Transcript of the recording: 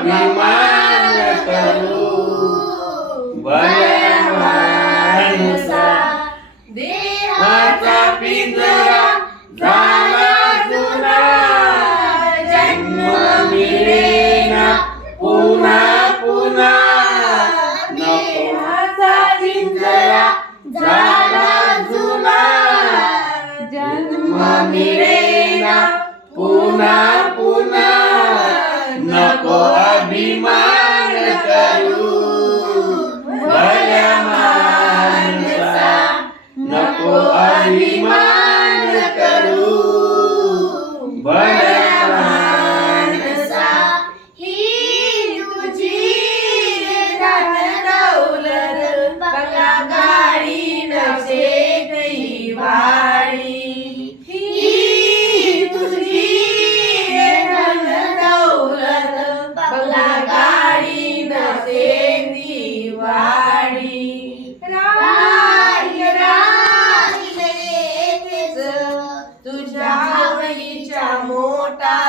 अभिमान करू भल्या माणसा देहाचा पिंजरा झाला जुना जन्म मिळेना पुन्हा पुन्हा देहाचा पिंजरा झाला जुना जन्म मिळेना पुन्हा पुन्हा नको अभिमान करू भल्या माणसा नको अभिमान करू भल्या माणसा ही तुझी धन दौलत बंगला गाडी नशेत ही वाडी ही तुझी धन दौलत बंगला गाडी नशेत ही वाडी राहिलेच तुझ्या आवडीच्या मोठा